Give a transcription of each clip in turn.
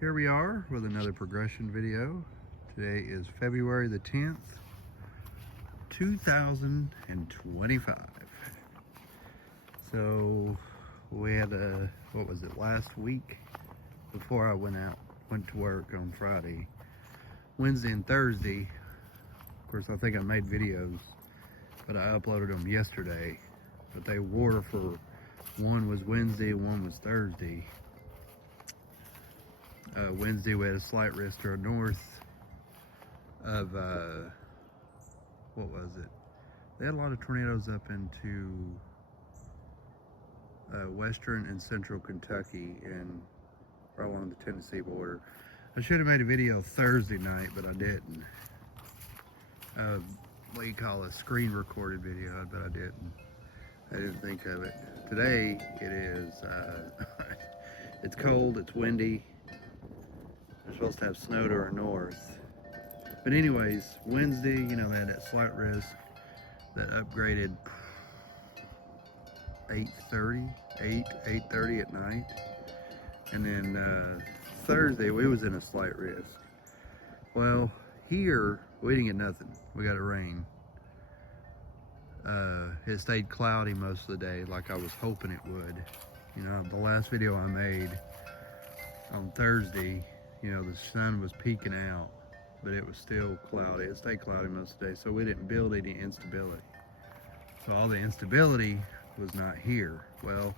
Here we are with another progression video. Today is February the 10th, 2025. So we had last week before I went to work on Friday, Wednesday and Thursday. Of course, I think I made videos, but I uploaded them yesterday, but they were for, one was Wednesday, one was Thursday. Wednesday we had a slight risk to our north of, what was it? They had a lot of tornadoes up into western and central Kentucky and right along the Tennessee border. I should have made a video Thursday night, but I didn't. What you call a screen recorded video, but I didn't. I didn't think of it. Today it is, it's cold, it's windy. We're supposed to have snow to our north. But anyways, Wednesday, they had that slight risk that upgraded 8:30 at night. And then Thursday, we was in a slight risk. Well, here, we didn't get nothing. We got a rain. It stayed cloudy most of the day, like I was hoping it would. The last video I made on Thursday, the sun was peeking out, but it was still cloudy. It stayed cloudy most of the day, so we didn't build any instability. So all the instability was not here. Well,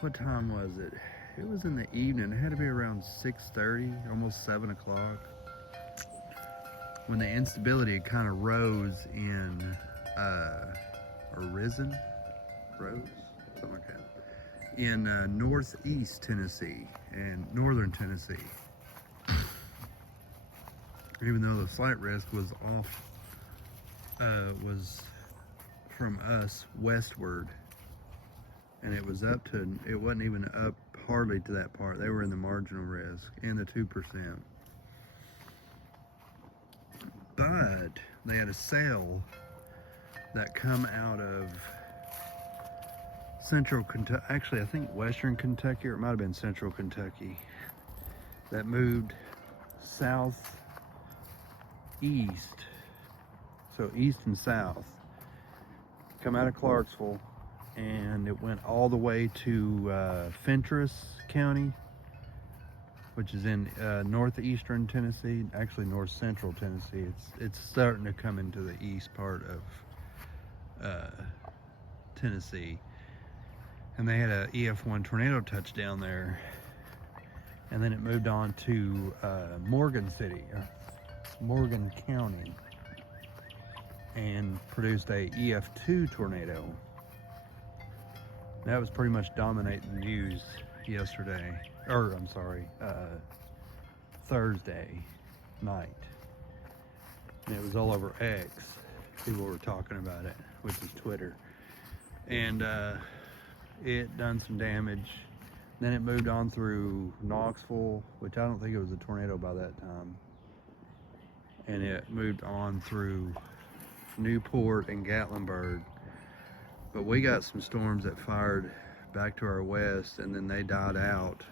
what time was it? It was in the evening. It had to be around 6:30, almost 7 o'clock, when the instability had kind of rose in, something like that, in northeast Tennessee and northern Tennessee. Even though the slight risk was was from us westward, and it was up to, it wasn't even up hardly to that part. They were in the marginal risk, in the 2%. But they had a cell that come out of central Kentucky, actually I think western Kentucky, or it might have been central Kentucky, that moved southeast, so east and south, come out of Clarksville, and it went all the way to Fentress County, which is in northeastern Tennessee, actually north central Tennessee. It's starting to come into the east part of Tennessee. And they had a EF1 tornado touchdown there. And then it moved on to Morgan County, and produced a EF2 tornado. That was pretty much dominating the news yesterday, or I'm sorry, Thursday night. And it was all over X. People were talking about it, which is Twitter. And it done some damage. Then it moved on through Knoxville, which I don't think it was a tornado by that time. And it moved on through Newport and Gatlinburg. But we got some storms that fired back to our west, and then they died out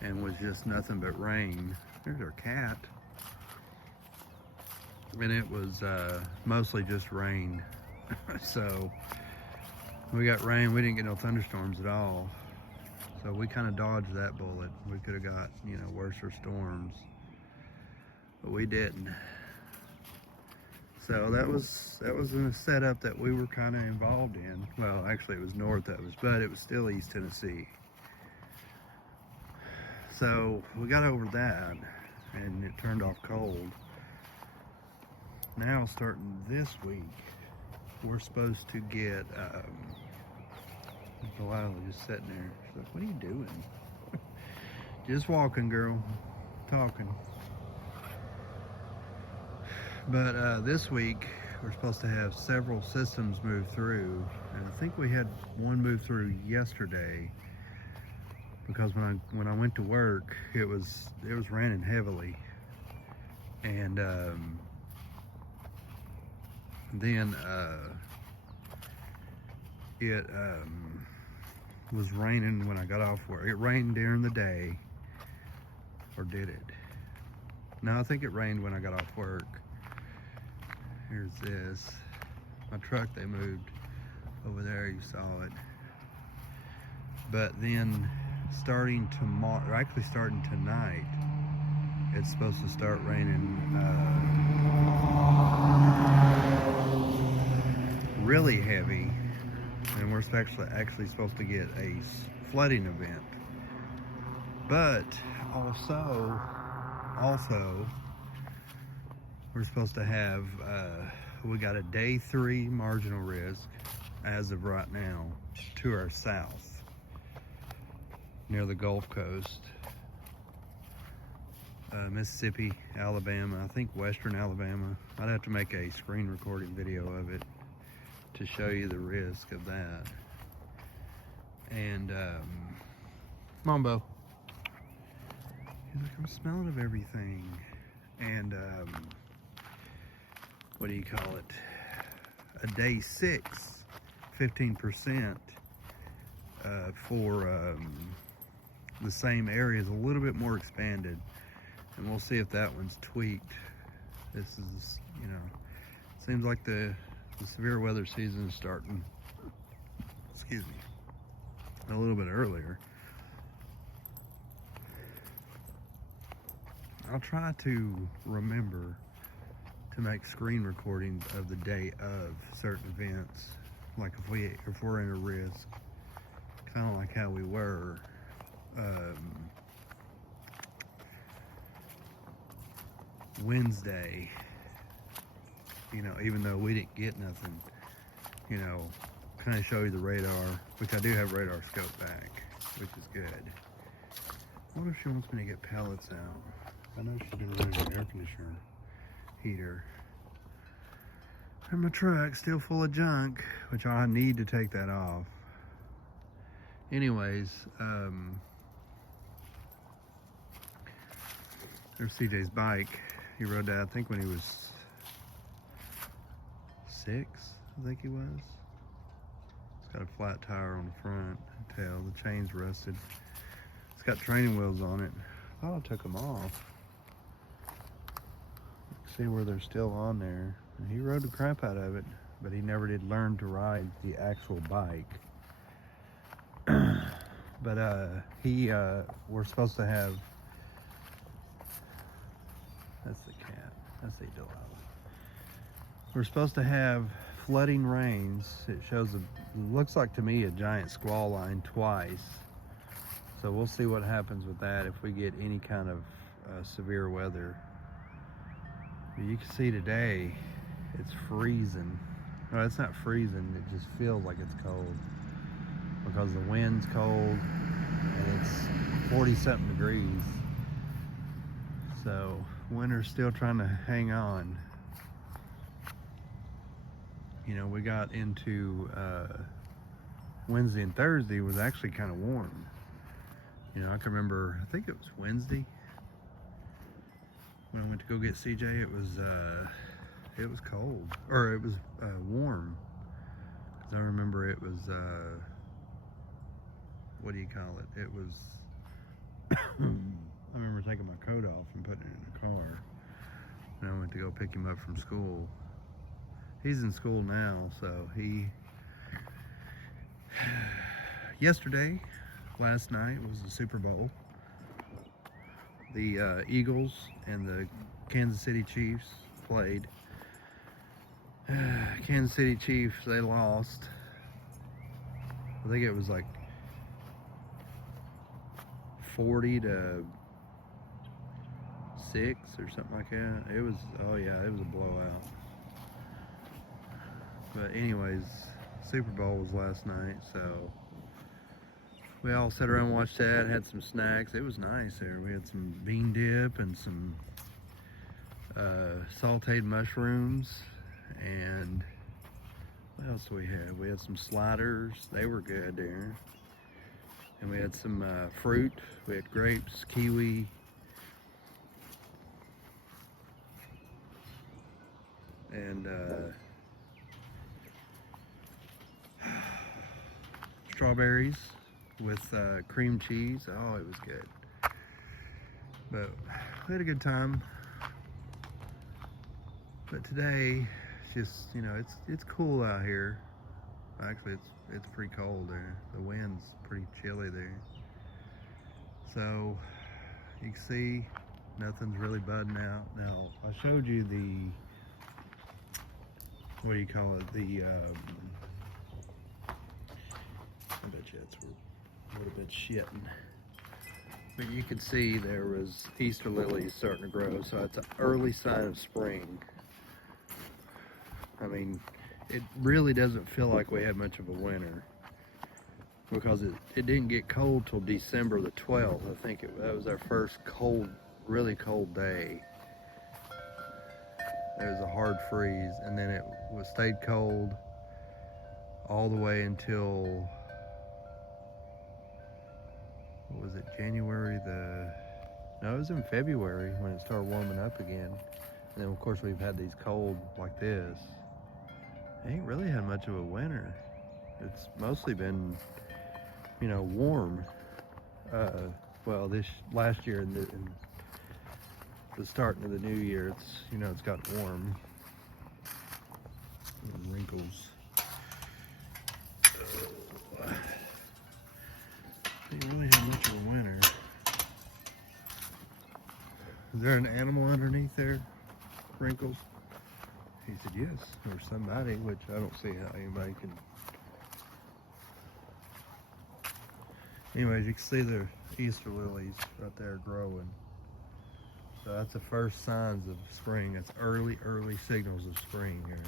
and was just nothing but rain. There's our cat. And it was mostly just rain. So we got rain, we didn't get no thunderstorms at all. So we kind of dodged that bullet. We could have got, worse storms, but we didn't. So that was a setup that we were kind of involved in. Well, actually it was north of us, but it was still East Tennessee. So we got over that, and it turned off cold. Now starting this week, we're supposed to get, Delilah just sitting there. She's like, what are you doing? Just walking, girl, talking. But this week, we're supposed to have several systems move through. And I think we had one move through yesterday, because when I went to work, it was raining heavily. And then was raining when I got off work. It rained during the day, or did it? No, I think it rained when I got off work. Here's this. My truck they moved over there, you saw it. But then starting tomorrow, or actually starting tonight, it's supposed to start raining really heavy, and we're actually supposed to get a flooding event. But also we're supposed to have we got a day 3 marginal risk as of right now to our south near the Gulf Coast, Mississippi, Alabama, I think western Alabama. I'd have to make a screen recording video of it to show you the risk of that. And come on, Bo. Look, I'm smelling of everything. And what do you call it? A day 6, 15% for the same area is a little bit more expanded, and we'll see if that one's tweaked. This is, you know, seems like the severe weather season is starting, excuse me, a little bit earlier. I'll try to remember to make screen recordings of the day of certain events, like if we're in a risk, kind of like how we were Wednesday. You know, even though we didn't get nothing, you know, kind of show you the radar, which I do have radar scope back, which is good. I wonder if she wants me to get pellets out. I know she's been running an air conditioner heater. And my truck's still full of junk, which I need to take that off. Anyways, there's CJ's bike. He rode that, I think, when he was 6, I think he was. It's got a flat tire on the front and tail. The chain's rusted. It's got training wheels on it. I thought I took them off. See where they're still on there. And he rode the crap out of it, but he never did learn to ride the actual bike. But we're supposed to have, that's the cat, that's the Delilah. We're supposed to have flooding rains. It shows, looks like to me, a giant squall line twice. So we'll see what happens with that if we get any kind of severe weather. You can see today, it's freezing. No, it's not freezing, it just feels like it's cold because the wind's cold and it's 40-something degrees. So winter's still trying to hang on. You know, we got into Wednesday and Thursday was actually kind of warm. You know, I can remember, I think it was Wednesday when I went to go get CJ. It was cold, or it was warm, because I remember it was what do you call it? It was I remember taking my coat off and putting it in the car, and I went to go pick him up from school. He's in school now, so last night was the Super Bowl. The Eagles and the Kansas City Chiefs played. Kansas City Chiefs, they lost. I think it was like 40-6 or something like that. It was, oh yeah, it was a blowout. But anyways, Super Bowl was last night, so we all sat around and watched that, had some snacks. It was nice there. We had some bean dip and some sauteed mushrooms, and what else do we have? We had some sliders. They were good there. And we had some fruit. We had grapes, kiwi, and strawberries. with cream cheese. Oh, it was good. But we had a good time. But today, it's just, you know, it's cool out here. Actually, it's pretty cold there. The wind's pretty chilly there. So you can see nothing's really budding out. Now, I showed you the, what do you call it? The, I bet you it's a little bit shitting. But you can see there was Easter lilies starting to grow, so it's an early sign of spring. I mean, it really doesn't feel like we had much of a winter because it didn't get cold till December the 12th. I think that was our first cold, really cold day. It was a hard freeze, and then it stayed cold all the way until, what was it, January no, it was in February when it started warming up again. And then of course we've had these cold like this. It ain't really had much of a winter. It's mostly been, you know, warm. Well, this last year and the starting of the new year, it's, you know, it's got warm. And wrinkles. Didn't really have much of a winter. Is there an animal underneath there, Wrinkles? He said yes, or somebody, which I don't see how anybody can. Anyways, you can see the Easter lilies right there growing. So that's the first signs of spring. It's early signals of spring here.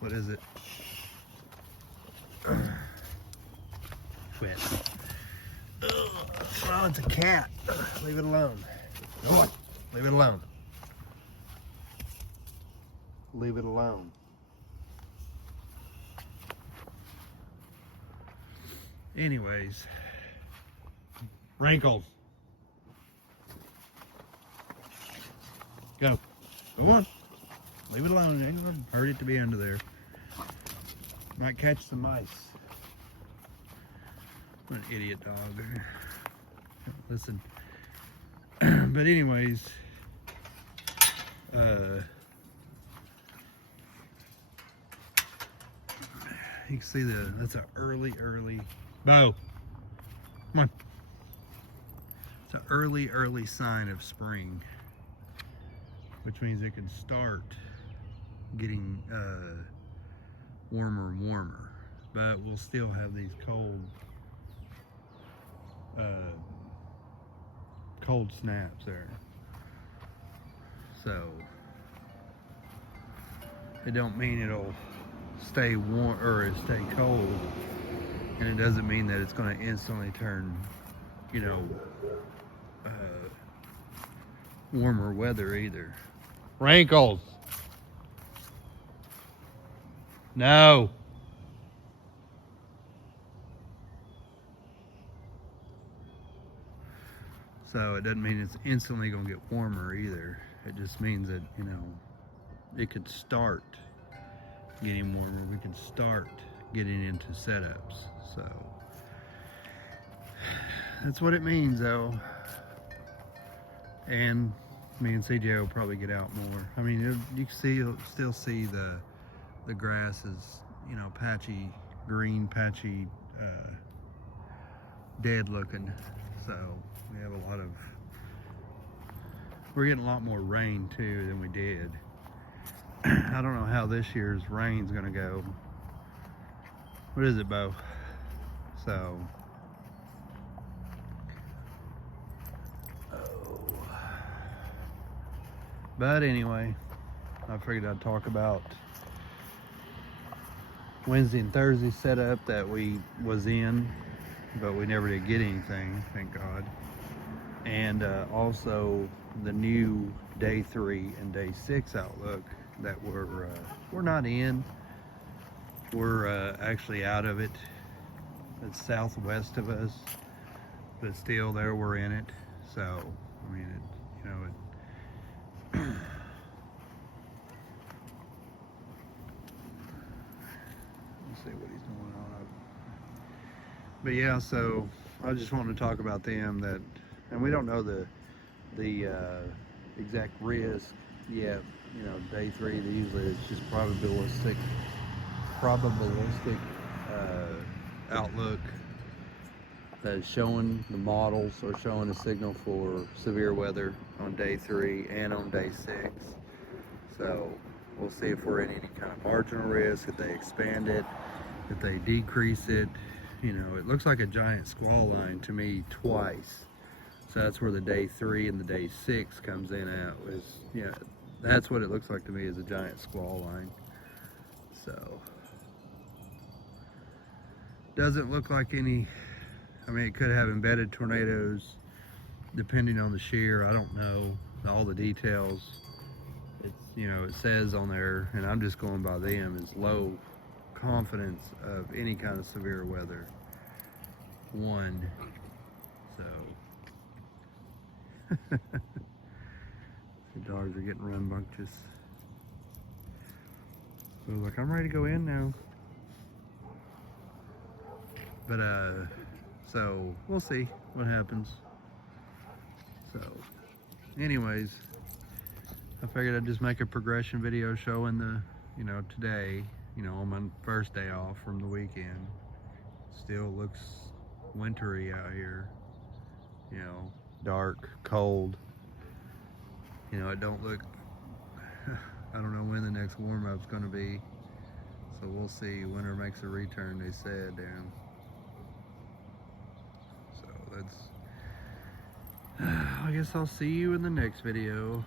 What is it? Quit. Oh, it's a cat. Leave it alone. Come on. Leave it alone. Leave it alone. Anyways. Wrinkles. Go. Go on. Leave it alone. Ain't gonna hurt it to be under there. Might catch some mice. What an idiot dog. Listen. But anyways, you can see that's an early Bo. Come on. It's an early sign of spring, which means it can start getting warmer and warmer, but we'll still have these cold snaps there. So it don't mean it'll stay warm or stay cold, and it doesn't mean that it's going to instantly turn, you know, warmer weather either. Wrinkles. No. So it doesn't mean it's instantly going to get warmer either. It just means that, you know, it could start getting warmer. We can start getting into setups. So that's what it means, though. And me and CJ will probably get out more. I mean, you can you'll still see the grass is, you know, patchy, green, patchy, dead looking. So we have we're getting a lot more rain too than we did. I don't know how this year's rain's gonna go. What is it, Bo? So, but anyway, I figured I'd talk about Wednesday and Thursday setup that we was in, but we never did get anything, thank God. And also the new day 3 and day 6 outlook that we're not in. We're actually out of it. It's southwest of us, but still there we're in it. So I mean, you know, But yeah, so I just wanted to talk about them, that, and we don't know the exact risk yet. You know, day 3, usually it's just probabilistic outlook that is showing the models or showing a signal for severe weather on day 3 and on day 6. So we'll see if we're in any kind of marginal risk, if they expand it, if they decrease it. You know, it looks like a giant squall line to me twice. So that's where the day 3 and the day 6 comes in at. Is, you know, that's what it looks like to me, is a giant squall line. So doesn't look like any. I mean, it could have embedded tornadoes depending on the shear. I don't know all the details. It's, you know, it says on there, and I'm just going by them, is low confidence of any kind of severe weather 1. So the dogs are getting rambunctious. So like, I'm ready to go in now. But so we'll see what happens. So anyways, I figured I'd just make a progression video showing the, you know, today, you know, on my first day off from the weekend. Still looks wintry out here, you know, dark, cold. You know, it don't look, I don't know when the next warm-up's gonna be. So we'll see. Winter makes a return, they said, damn. So that's, I guess I'll see you in the next video.